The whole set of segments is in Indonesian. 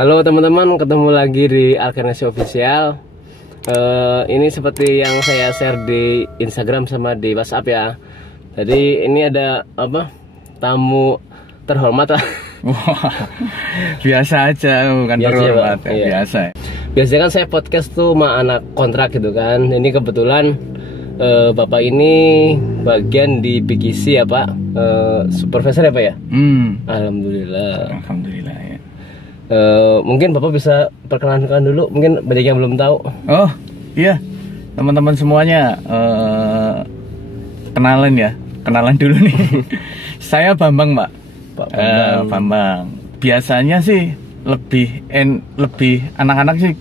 Halo teman-teman, ketemu lagi di Alkanesi Official. Ini seperti yang saya share di Instagram sama di WhatsApp ya. Jadi ini ada tamu terhormat lah. Wah, biasa aja, bukan terhormat ya, iya. Biasa. Biasanya kan saya podcast tuh sama anak kontrak gitu kan. Ini kebetulan Bapak ini bagian di PKC ya Pak, supervisor ya Pak ya? Alhamdulillah. Alhamdulillah ya. Mungkin Bapak bisa perkenalkan dulu, mungkin banyak yang belum tahu. Oh iya, teman-teman semuanya, kenalan dulu nih. Saya Bambang Pak. Pak Bambang. Bambang. Biasanya sih lebih anak-anak sih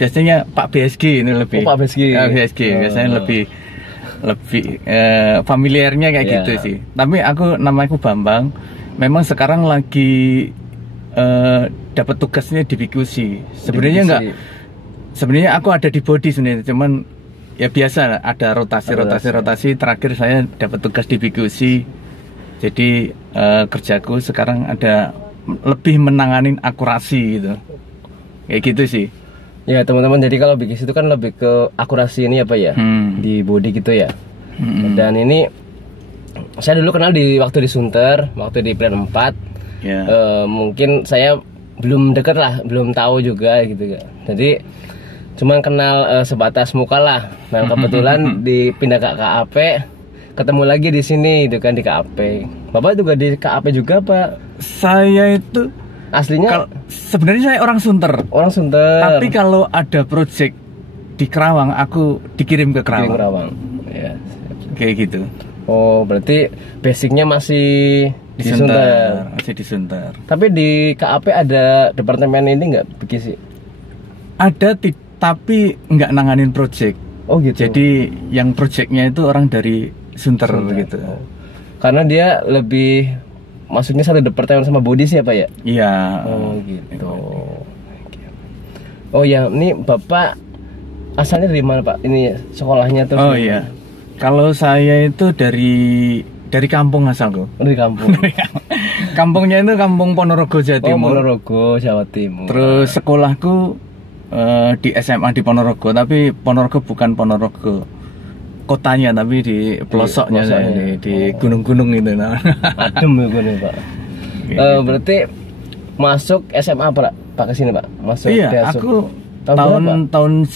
biasanya Pak BSG ini lebih. Oh, Pak BSG. BSG biasanya lebih familiarnya kayak gitu sih. Tapi namaku Bambang. Memang sekarang lagi dapat tugasnya di PQC. Sebenarnya aku ada di body sebenarnya, cuman ya biasa ada rotasi. Terakhir saya dapat tugas di PQC. Jadi kerjaku sekarang ada lebih menanganin akurasi gitu. Kayak gitu sih. Ya teman-teman, jadi kalau PQC itu kan lebih ke akurasi ini apa ya, di body gitu ya. Dan ini saya dulu kenal waktu di Sunter, waktu di Plan 4. Mungkin saya belum deket lah, belum tahu juga gitu. Jadi cuman kenal sebatas muka lah. Nah kebetulan dipindah ke KAP, ketemu lagi di sini itu kan di KAP. Bapak juga di KAP juga Pak? Saya itu aslinya sebenarnya saya orang Sunter. Orang Sunter. Tapi kalau ada project di Kerawang, aku dikirim ke Kerawang. Ya. Kayak gitu. Oh, berarti basicnya masih di Sunter. Masih di Sunter. Tapi di KAP ada departemen ini nggak PKC? Ada, tapi nggak nanganin project. Oh gitu. Jadi yang projectnya itu orang dari Sunter gitu. Oh. Karena dia lebih masuknya satu departemen sama body siapa ya? Iya. Oh gitu. Oh ya, ini Bapak asalnya dari mana Pak? Ini sekolahnya terus? Oh iya. Kalau saya itu dari kampung asalku. Dari kampung. Kampungnya itu Kampung Ponorogo, Jawa Timur. Ponorogo, Jawa Timur. Terus sekolahku di SMA di Ponorogo, tapi Ponorogo bukan Ponorogo kotanya, tapi di pelosoknya, di gunung-gunung itu. Adem ya gunung Pak. Berarti masuk SMA Pak ke sini Pak? Masuk. Iya, aku tahun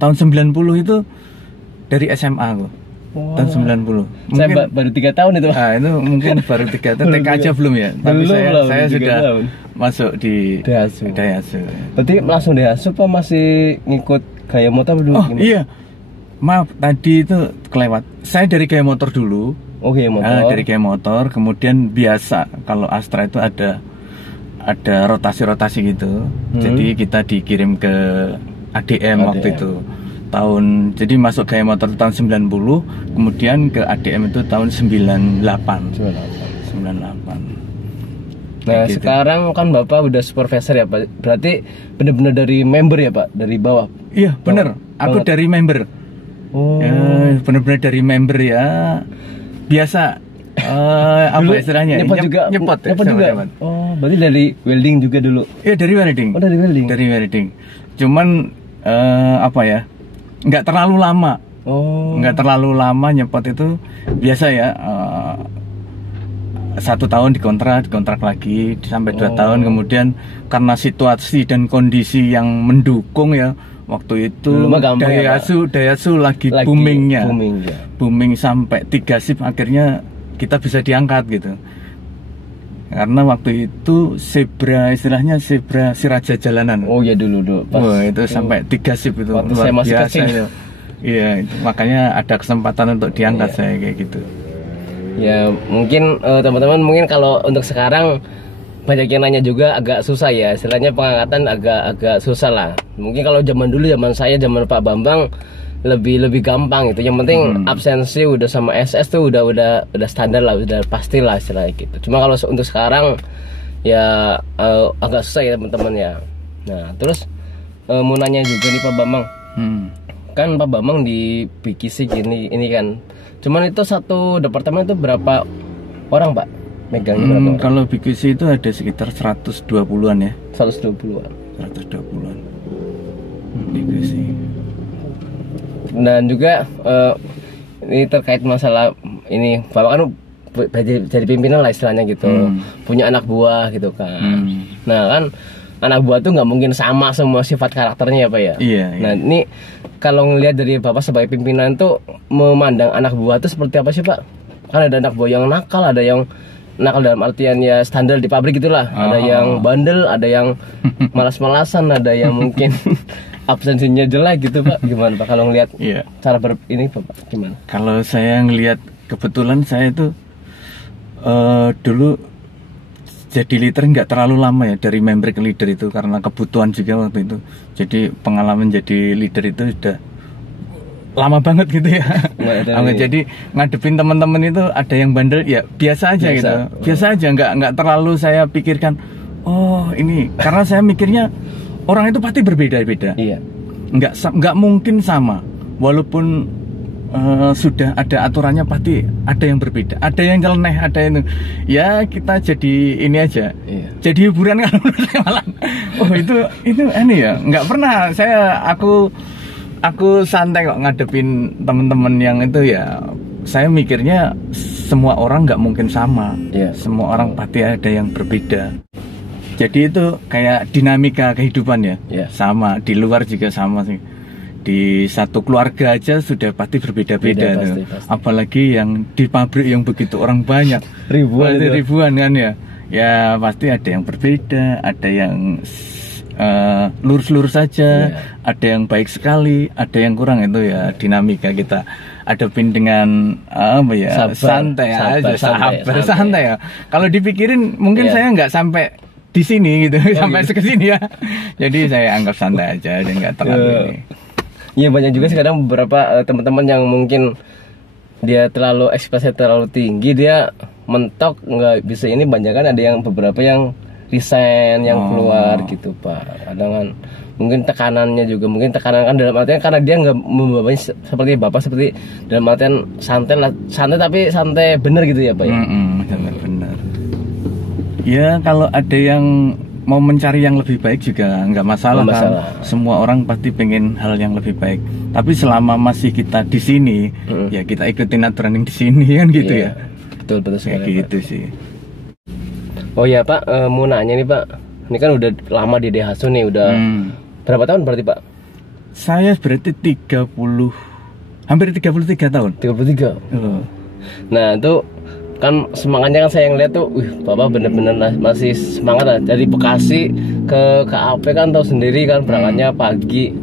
90 itu dari SMA aku. Wow. Tahun 90. Mungkin, saya baru 3 tahun itu Pak. Itu mungkin baru 3 tahun. TK aja belum ya. Tapi saya sudah masuk di Dayasu. Berarti langsung Dayasu Pak, masih ngikut gaya motor dulu? Oh iya, maaf tadi itu kelewat. Saya dari gaya motor dulu. Oh gaya motor. Dari gaya motor, kemudian biasa kalau Astra itu ada rotasi gitu. Jadi kita dikirim ke ADM waktu itu. Jadi masuk gaya motor tahun 90, kemudian ke ADM itu tahun 98. Nah gitu. Sekarang kan Bapak udah supervisor ya Pak. Berarti benar-benar dari member ya Pak, dari bawah. Iya benar, aku dari member. Oh. Benar-benar dari member ya. Biasa apa istilahnya? Nyepot juga. Oh, berarti dari welding juga dulu. Iya, dari welding. Oh, dari welding. Dari welding. Cuman nggak terlalu lama. Nggak terlalu lama nyepot itu, biasa ya. 1 tahun dikontrak lagi sampai 2 tahun, kemudian karena situasi dan kondisi yang mendukung ya, waktu itu Dayasu lagi boomingnya. Booming sampai 3 shift, akhirnya kita bisa diangkat gitu. Karena waktu itu istilahnya zebra si raja jalanan. Oh ya dulu. Itu sampai 3 shift itu luar saya masih biasa kecil. Iya, makanya ada kesempatan untuk diangkat saya kayak gitu. Ya mungkin teman-teman, mungkin kalau untuk sekarang banyak yang nanya juga, agak susah ya, istilahnya pengangkatan agak susah lah. Mungkin kalau zaman dulu, zaman Pak Bambang lebih gampang gitu. Yang penting absensi udah sama SS tuh udah standar lah, udah pasti lah istilahnya gitu. Cuma kalau untuk sekarang ya agak susah ya teman-teman ya. Nah terus mau nanya juga nih Pak Bambang. Kan Pak Bambang di PKC ini kan. Cuman itu satu departemen itu berapa orang Pak? megangnya berapa orang? Kalau BQC itu ada sekitar 120-an ya. 120-an. 120-an. BQC. Dan juga ini terkait masalah ini, Bapak kan jadi pimpinan lah istilahnya gitu, punya anak buah gitu kan. Nah kan anak buah tuh nggak mungkin sama semua sifat karakternya ya Pak ya. Iya. Nah ini kalau ngelihat dari Bapak sebagai pimpinan tuh memandang anak buah tuh seperti apa sih Pak? Kan ada anak buah yang nakal, ada yang nakal dalam artian ya standar di pabrik gitulah. Ada yang bandel, ada yang malas-malasan, ada yang mungkin absensinya jelek gitu Pak. Gimana Pak kalau ngelihat cara ini Pak gimana? Kalau saya ngelihat, kebetulan saya itu dulu jadi leader nggak terlalu lama ya, dari member ke leader itu karena kebutuhan juga waktu itu. Jadi pengalaman jadi leader itu sudah lama banget gitu ya. Jadi ngadepin teman-teman itu ada yang bandel ya biasa aja gitu. Biasa aja, nggak terlalu saya pikirkan. Oh ini, karena saya mikirnya orang itu pasti berbeda-beda. Iya. Nggak mungkin sama, walaupun sudah ada aturannya pasti ada yang berbeda, ada yang nyeleneh, ada yang ya kita jadi ini aja, jadi hiburan kan. Oh itu ini ya, nggak pernah aku santai kok ngadepin temen-temen yang itu ya. Saya mikirnya semua orang nggak mungkin sama, semua orang pasti ada yang berbeda. Jadi itu kayak dinamika kehidupan ya, sama di luar juga sama sih. Di satu keluarga aja sudah pasti berbeda-beda tuh. Pasti. Apalagi yang di pabrik yang begitu orang banyak, ribuan kan ya. Ya pasti ada yang berbeda, ada yang lurus-lurus saja, ada yang baik sekali, ada yang kurang. Itu ya dinamika kita hadapin dengan santai ya. Kalau dipikirin mungkin saya nggak sampai di sini gitu, sampai kesini ya. Jadi saya anggap santai aja dan nggak terlalu ini. Iya banyak juga sekarang beberapa teman-teman yang mungkin dia terlalu ekspresi terlalu tinggi, dia mentok nggak bisa ini, banyak kan ada yang beberapa yang resign, yang keluar gitu Pak. Kadang kan mungkin tekanannya juga, mungkin tekanan kan dalam artian karena dia nggak membawanya seperti Bapak, seperti dalam artian santai tapi santai bener gitu ya Pak ya. Santai bener. Ya kalau ada yang mau mencari yang lebih baik juga nggak masalah kan. Semua orang pasti pengen hal yang lebih baik. Tapi selama masih kita di sini, ya kita ikutin aturan yang di sini kan gitu ya. Betul sekali. Kayak gitu sih. Oh ya Pak, mau nanya nih Pak. Ini kan udah lama di Daihatsu nih, udah berapa tahun berarti Pak? Saya berarti hampir 33 tahun. 33. Nah itu kan semangatnya kan saya ngeliat tuh, Bapak bener-bener masih semangat lah. Dari Bekasi ke KAP kan tahu sendiri kan berangkatnya pagi.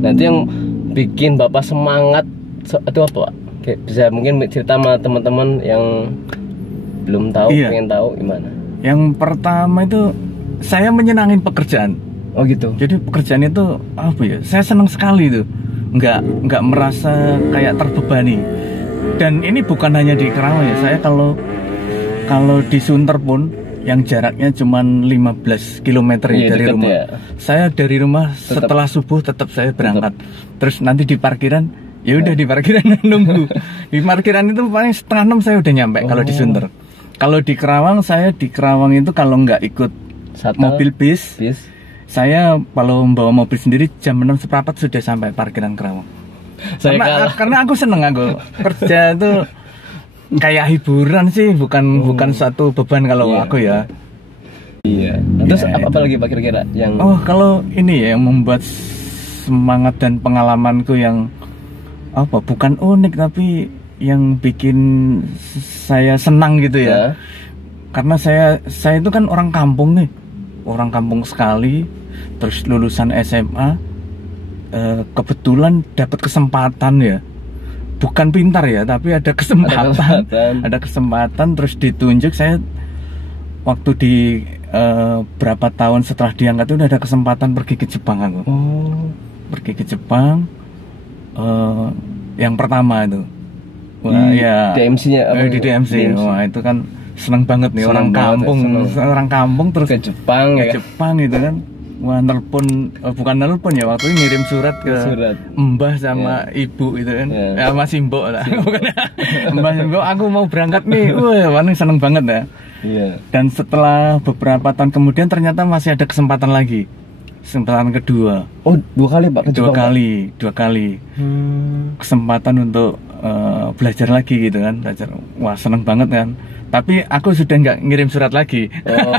Nanti yang bikin Bapak semangat itu apa Pak? Kayak bisa mungkin cerita sama teman-teman yang belum tahu, pengen tahu gimana? Yang pertama itu saya menyenangin pekerjaan. Oh gitu. Jadi pekerjaan itu apa ya? Saya senang sekali tuh. Nggak merasa kayak terbebani. Dan ini bukan hanya di Kerawang ya. Saya kalau di Sunter pun yang jaraknya cuma 15 km dari rumah. Ya. Saya dari rumah setelah subuh tetap saya berangkat. Terus nanti di parkiran, ya udah di parkiran nunggu. Di parkiran itu paling 5:30 saya udah nyampe kalau di Sunter. Kalau di Kerawang, saya di Kerawang itu kalau nggak ikut mobil bis, saya kalau membawa mobil sendiri jam 6:15 sudah sampai parkiran Kerawang. Karena aku seneng, aku kerja itu kayak hiburan sih, bukan satu beban kalau aku ya. Iya. Terus apa lagi Pak kira-kira yang? Oh kalau ini ya yang membuat semangat dan pengalamanku yang bukan unik tapi yang bikin saya senang gitu ya. Karena saya itu kan orang kampung nih, orang kampung sekali, terus lulusan SMA. Kebetulan dapat kesempatan ya, bukan pintar ya, tapi ada kesempatan terus ditunjuk. Saya waktu di berapa tahun setelah diangkat itu udah ada kesempatan pergi ke Jepang aku. Pergi ke Jepang yang pertama itu. Wah, ya DMC-nya di DMC. Wah, itu kan seneng banget nih, orang kampung terus ke Jepang itu kan. Wah, nelpon, bukan nelpon ya, waktu itu ngirim surat ke Mbah sama ibu itu kan, ya Mas Simbo lah. Mbah Simbo, aku mau berangkat nih, wah, seneng banget ya. Dan setelah beberapa tahun kemudian ternyata masih ada kesempatan lagi, kesempatan kedua. Oh, 2 kali Pak? Dua kali. Kesempatan untuk belajar lagi gitu kan, belajar. Wah, seneng banget kan. Tapi aku sudah nggak ngirim surat lagi. Oh.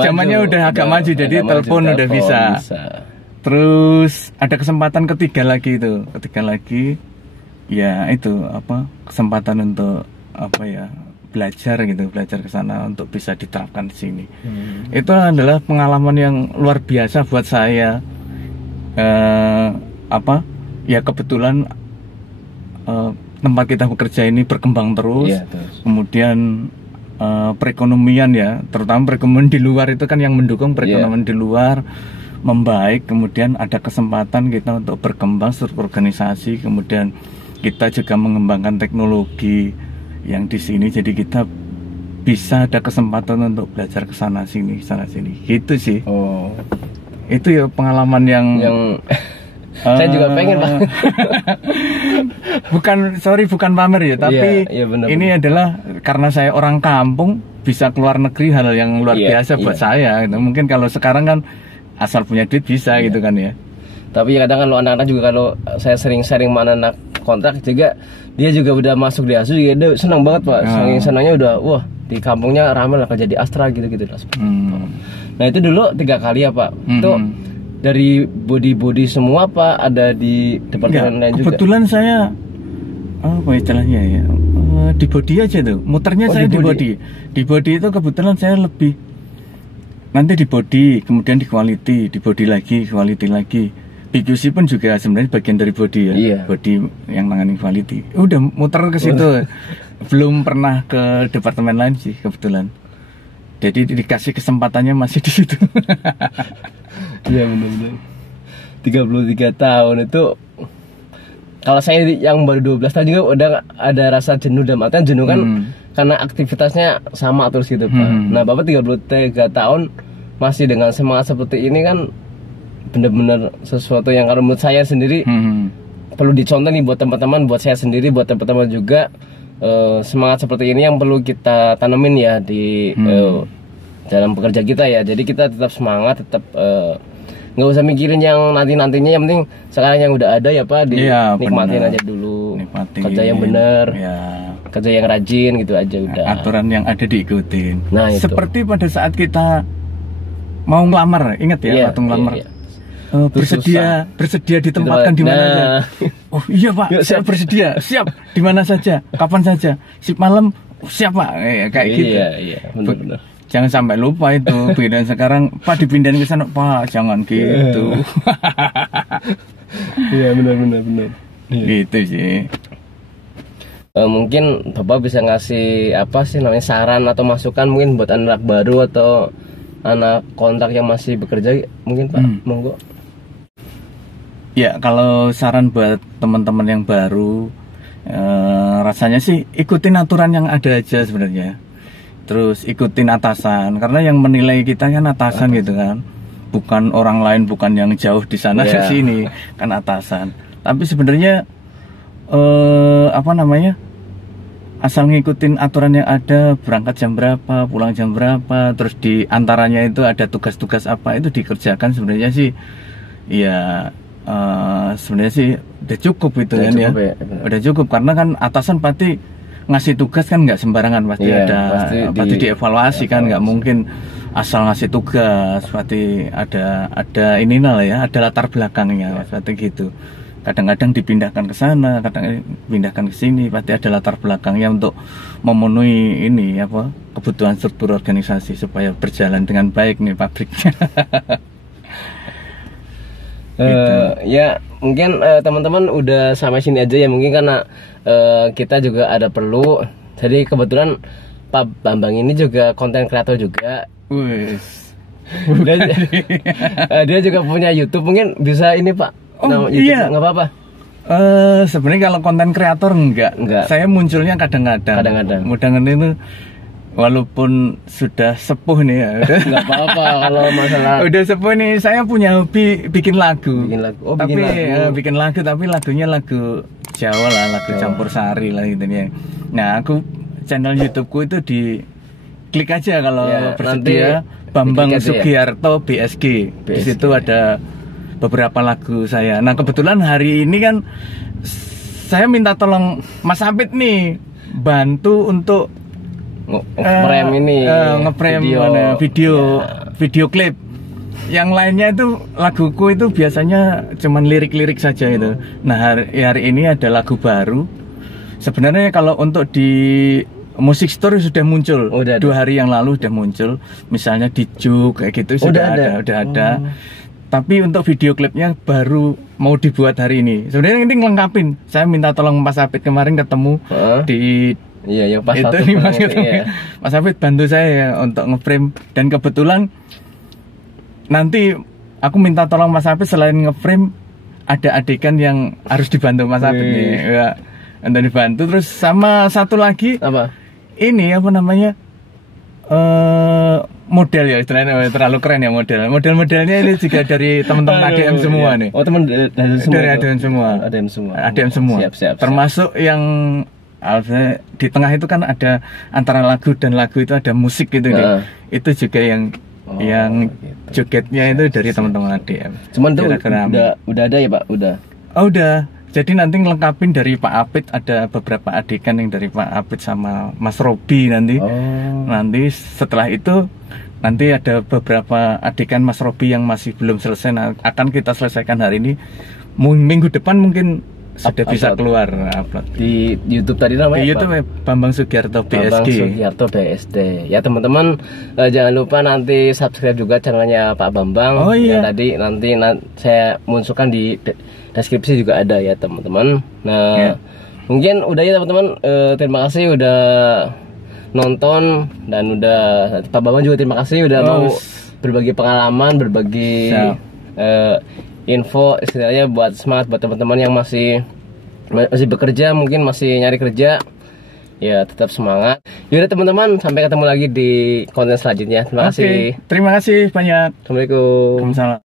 Zamannya udah agak maju, jadi telepon udah bisa. Terus ada kesempatan ketiga lagi, ya itu apa, kesempatan untuk apa ya, belajar ke sana untuk bisa diterapkan di sini. Itu adalah pengalaman yang luar biasa buat saya. Ya kebetulan tempat kita bekerja ini berkembang terus, kemudian perekonomian ya, terutama perekonomian di luar itu kan yang mendukung perekonomian di luar membaik, kemudian ada kesempatan kita untuk berkembang struktur organisasi, kemudian kita juga mengembangkan teknologi yang di sini, jadi kita bisa ada kesempatan untuk belajar ke sana sini, gitu sih. Itu ya pengalaman yang saya juga pengen Pak. bukan pamer ya, tapi bener, ini adalah karena saya orang kampung, bisa keluar negeri hal yang luar biasa buat saya gitu. Mungkin kalau sekarang kan asal punya duit bisa gitu kan ya. Tapi kadang kalau anak-anak juga, kalau saya sering sharing sama anak kontrak juga, dia juga udah masuk di ASU, dia senang banget Pak. Saking senangnya udah, wah di kampungnya ramai lah kerja di Astra gitu lah. Nah itu dulu 3 kali ya Pak. Itu dari body semua Pak, ada di departemen lain juga? Kebetulan saya apa istilahnya ya, di body aja tuh, muternya saya di body. Di body itu kebetulan saya lebih, nanti di body, kemudian di quality, di body lagi, quality lagi. PQC pun juga sebenarnya bagian dari body ya, body yang nangani quality. Udah muter ke situ, belum pernah ke departemen lain sih kebetulan. Jadi dikasih kesempatannya masih di situ. Iya benar-benar. 33 tahun itu, kalau saya yang baru 12 tahun juga udah ada rasa jenuh, dalam artian jenuh kan karena aktivitasnya sama terus gitu Pak. Nah Bapak 33 tahun masih dengan semangat seperti ini kan benar-benar sesuatu yang kalau menurut saya sendiri perlu dicontoh nih buat teman-teman, buat saya sendiri, buat teman-teman juga. Semangat seperti ini yang perlu kita tanemin ya di dalam pekerja kita ya. Jadi kita tetap semangat, tetap nggak usah mikirin yang nantinya, yang penting sekarang yang udah ada ya Pak, nikmatin aja dulu, kerja yang benar, kerja yang rajin gitu aja udah. Aturan yang ada diikutin. Nah, itu. Seperti pada saat kita mau ngelamar, ingat ya, waktu ngelamar. Bersedia ditempatkan di mana saja. Oh iya Pak, saya bersedia, siap di mana saja, kapan saja, sip malam, siap Pak, kayak gitu. Iya, benar-benar. Jangan sampai lupa itu. Pindahan sekarang Pak, dipindahin ke sana Pak, jangan gitu. Iya benar. Gitu sih. Mungkin Bapak bisa ngasih apa sih namanya, saran atau masukan mungkin buat anak baru atau anak kontrak yang masih bekerja mungkin Pak, monggo. Ya, kalau saran buat teman-teman yang baru, rasanya sih ikutin aturan yang ada aja sebenarnya. Terus ikutin atasan, karena yang menilai kita kan atasan gitu kan, bukan orang lain, bukan yang jauh di sana ke sini, kan atasan. Tapi sebenarnya asal ngikutin aturan yang ada, berangkat jam berapa, pulang jam berapa, terus di antaranya itu ada tugas-tugas apa, itu dikerjakan sebenarnya sih ya. Sebenarnya sih udah cukup itu kan ya. Udah cukup, karena kan atasan pasti ngasih tugas kan nggak sembarangan, pasti pasti dievaluasi kan, nggak mungkin asal ngasih tugas, pasti ada inilah ya, ada latar belakangnya, seperti gitu. Kadang-kadang dipindahkan ke sana, kadang dipindahkan ke sini, pasti ada latar belakangnya untuk memenuhi ini apa, kebutuhan struktur organisasi supaya berjalan dengan baik nih pabriknya. Ya mungkin teman-teman udah sampai sini aja ya, mungkin karena kita juga ada perlu. Jadi kebetulan Pak Bambang ini juga konten kreator juga. Dia juga punya YouTube, mungkin bisa ini Pak. Iya, nggak apa-apa. Sebenarnya kalau konten kreator enggak. Saya munculnya kadang-kadang. Mudah-mudahan itu walaupun sudah sepuh nih ya. Nggak apa-apa kalau masalah. Udah sepuh nih, saya punya hobi bikin lagu. Bikin lagu. Oh, tapi bikin lagu. Bikin lagu tapi lagunya lagu Jawa lah, lagu campur sari lah gitu ya. Nah, aku channel YouTubeku itu di klik aja kalau bersedia Bambang Sugiarto BSG. Di situ ada beberapa lagu saya. Nah, kebetulan hari ini kan saya minta tolong Mas Apit nih bantu untuk nge-frame ini video klip. Yang lainnya itu laguku itu biasanya cuman lirik-lirik saja itu. Nah, hari ini ada lagu baru. Sebenarnya kalau untuk di Music Store sudah muncul. 2 hari yang lalu sudah muncul. Misalnya di Juk kayak gitu sudah ada. Tapi untuk video klipnya baru mau dibuat hari ini. Sebenarnya ini ngelengkapin. Saya minta tolong Mas Apit kemarin ketemu di yang pas itu nih Mas ketemu. Mas Apit bantu saya ya untuk nge-frame, dan kebetulan nanti aku minta tolong Mas Apit selain nge-frame ada adegan yang harus dibantu Mas Apit nih. Ya, untuk dibantu. Terus sama satu lagi ini apa namanya? Model ya istilahnya terlalu keren ya model-modelnya ini juga dari teman-teman ADM semua nih. Oh, teman dari semua. ADM semua. Siap. Termasuk yang di tengah itu kan ada antara lagu dan lagu itu ada musik gitu nih. Itu juga yang gitu. Jogetnya itu dari teman-teman ADM. Cuman tuh udah ada ya, Pak? Udah. Oh, udah. Jadi nanti ngelengkapin dari Pak Apit, ada beberapa adegan yang dari Pak Apit sama Mas Robi nanti. Nanti setelah itu nanti ada beberapa adegan Mas Robi yang masih belum selesai. Nah, akan kita selesaikan hari ini. Minggu depan mungkin sudah bisa keluar upload. Di YouTube tadi namanya di YouTube Bambang Sugiarto BSG. Bambang Sugiarto BSD. Ya teman-teman, jangan lupa nanti subscribe juga channelnya Pak Bambang. Ya, tadi nanti saya munculkan di deskripsi juga ada ya teman-teman. Nah, mungkin udah ya teman-teman. Terima kasih udah nonton, dan udah Pak Bambang juga terima kasih udah mau berbagi pengalaman, berbagi info istilahnya buat semangat buat teman-teman yang masih bekerja, mungkin masih nyari kerja. Ya, tetap semangat. Yaudah teman-teman, sampai ketemu lagi di konten selanjutnya. Terima kasih. Terima kasih banyak. Assalamualaikum. Waalaikumsalam.